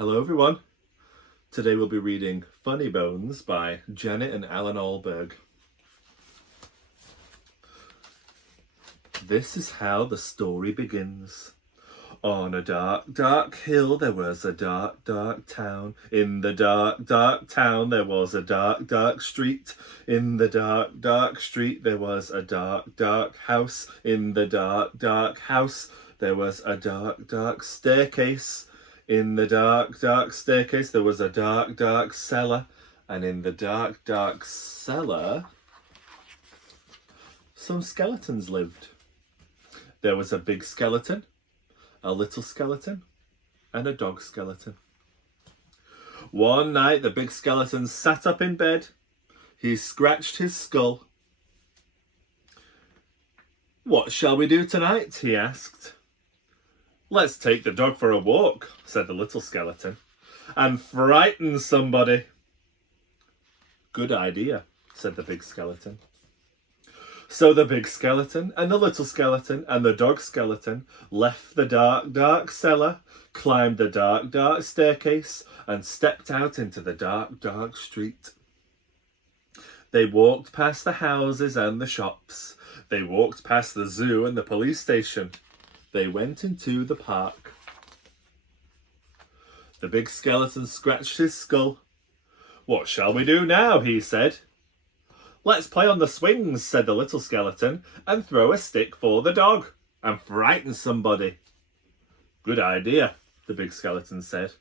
Hello everyone. Today we'll be reading Funnybones by Janet and Allan Ahlberg. This is how the story begins. On a dark, dark hill there was a dark, dark town. In the dark, dark town there was a dark, dark street. In the dark, dark street there was a dark, dark house. In the dark, dark house there was a dark, dark staircase. In the dark, dark staircase there was a dark, dark cellar. And in the dark, dark cellar some skeletons lived. There was a big skeleton, a little skeleton, and a dog skeleton. One night the big skeleton sat up in bed. He scratched his skull. "What shall we do tonight?" he asked. "Let's take the dog for a walk," said the little skeleton, "and frighten somebody." "Good idea," said the big skeleton. So the big skeleton and the little skeleton and the dog skeleton left the dark, dark cellar, climbed the dark, dark staircase, and stepped out into the dark, dark street. They walked past the houses and the shops. They walked past the zoo and the police station. They went into the park. The big skeleton scratched his skull. "What shall we do now?" he said. "Let's play on the swings," said the little skeleton, "and throw a stick for the dog and frighten somebody." "Good idea," the big skeleton said.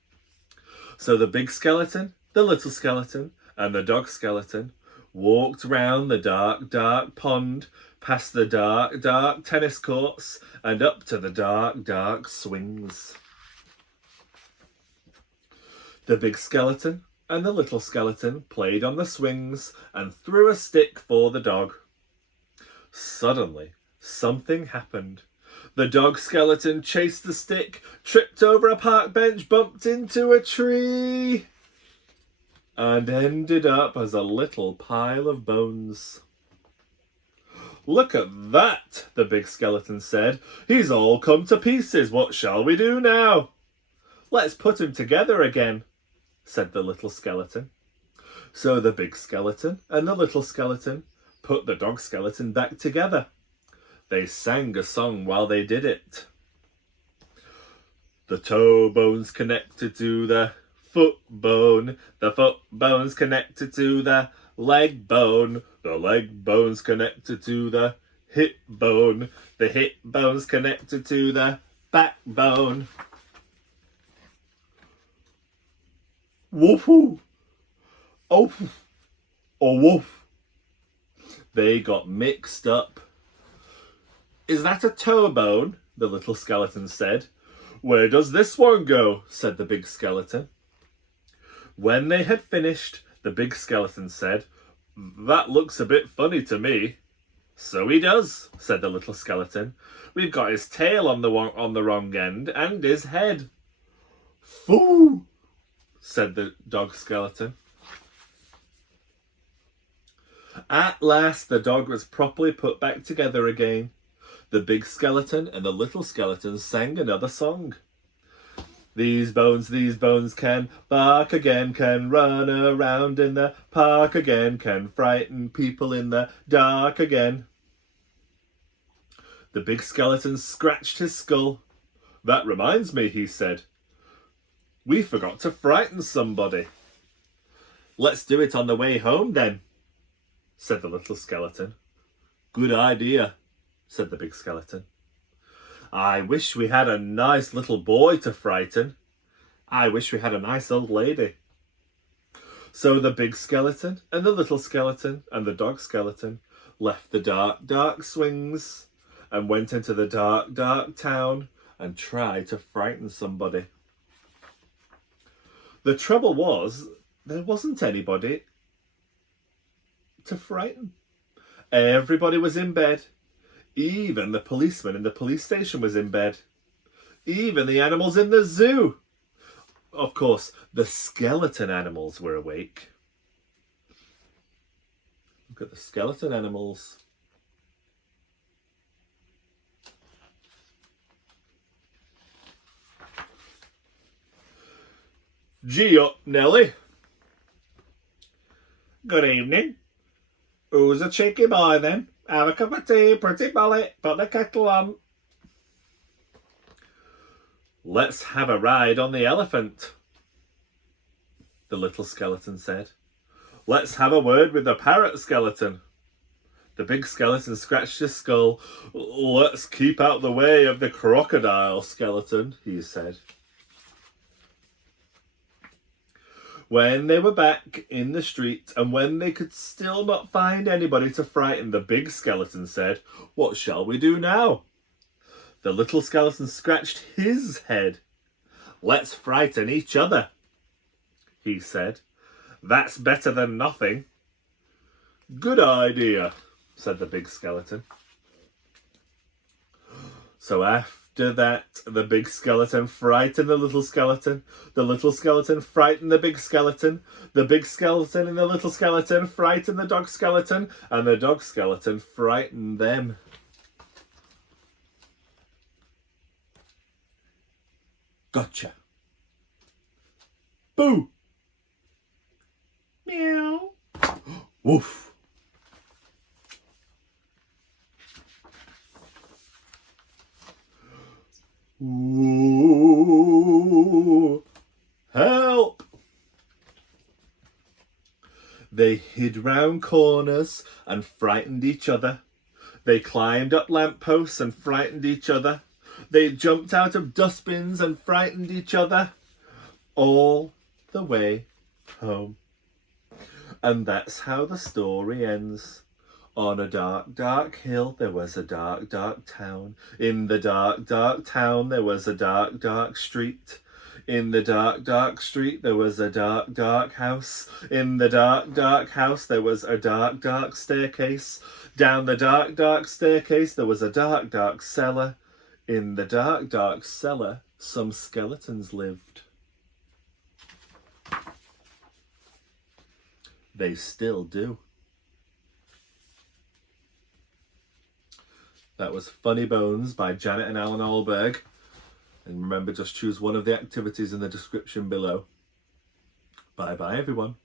So the big skeleton, the little skeleton, and the dog skeleton walked round the dark, dark pond, past the dark, dark tennis courts, and up to the dark, dark swings. The big skeleton and the little skeleton played on the swings and threw a stick for the dog. Suddenly, something happened. The dog skeleton chased the stick, tripped over a park bench, bumped into a tree, and ended up as a little pile of bones. "Look at that," the big skeleton said. "He's all come to pieces. What shall we do now?" "Let's put him together again," said the little skeleton. So the big skeleton and the little skeleton put the dog skeleton back together. They sang a song while they did it. "The toe bone's connected to the foot bone. The foot bone's connected to the leg bone. The leg bone's connected to the hip bone. The hip bone's connected to the backbone." "Woof-hoo! Oh, or woof." They got mixed up. "Is that a toe bone?" the little skeleton said. "Where does this one go?" said the big skeleton. When they had finished, the big skeleton said, "That looks a bit funny to me." "So he does," said the little skeleton. "We've got his tail on the wrong end and his head." "Foo!" said the dog skeleton. At last the dog was properly put back together again. The big skeleton and the little skeleton sang another song. These bones can bark again, can run around in the park again, can frighten people in the dark again." The big skeleton scratched his skull. "That reminds me," he said. "We forgot to frighten somebody." "Let's do it on the way home then," said the little skeleton. "Good idea," said the big skeleton. "I wish we had a nice little boy to frighten. I wish we had a nice old lady." So the big skeleton and the little skeleton and the dog skeleton left the dark, dark swings and went into the dark, dark town and tried to frighten somebody. The trouble was, there wasn't anybody to frighten. Everybody was in bed. Even the policeman in the police station was in bed. Even the animals in the zoo. Of course, the skeleton animals were awake. Look at the skeleton animals. Gee up, Nelly. Good evening. Who's a cheeky boy then? Have a cup of tea, pretty Polly. Put the kettle on. Let's have a ride on the elephant, the little skeleton said. Let's have a word with the parrot skeleton. The big skeleton scratched his skull. Let's keep out the way of the crocodile skeleton, he said. When they were back in the street, and when they could still not find anybody to frighten, the big skeleton said, What shall we do now? The little skeleton scratched his head. Let's frighten each other, he said. That's better than nothing. Good idea, said the big skeleton. So after that, the big skeleton frightened the little skeleton frightened the big skeleton and the little skeleton frightened the dog skeleton, and the dog skeleton frightened them. Gotcha. Boo! Meow. Woof. Ooh, help! They hid round corners and frightened each other. They climbed up lampposts and frightened each other. They jumped out of dustbins and frightened each other. All the way home. And that's how the story ends. On a dark, dark hill there was a dark, dark town. In the dark, dark town there was a dark, dark street. In the dark, dark street there was a dark, dark house. In the dark, dark house there was a dark, dark staircase. Down the dark, dark staircase there was a dark, dark cellar. In the dark, dark cellar some skeletons lived. They still do. That was Funnybones by Janet and Allan Ahlberg. And remember, just choose one of the activities in the description below. Bye bye, everyone.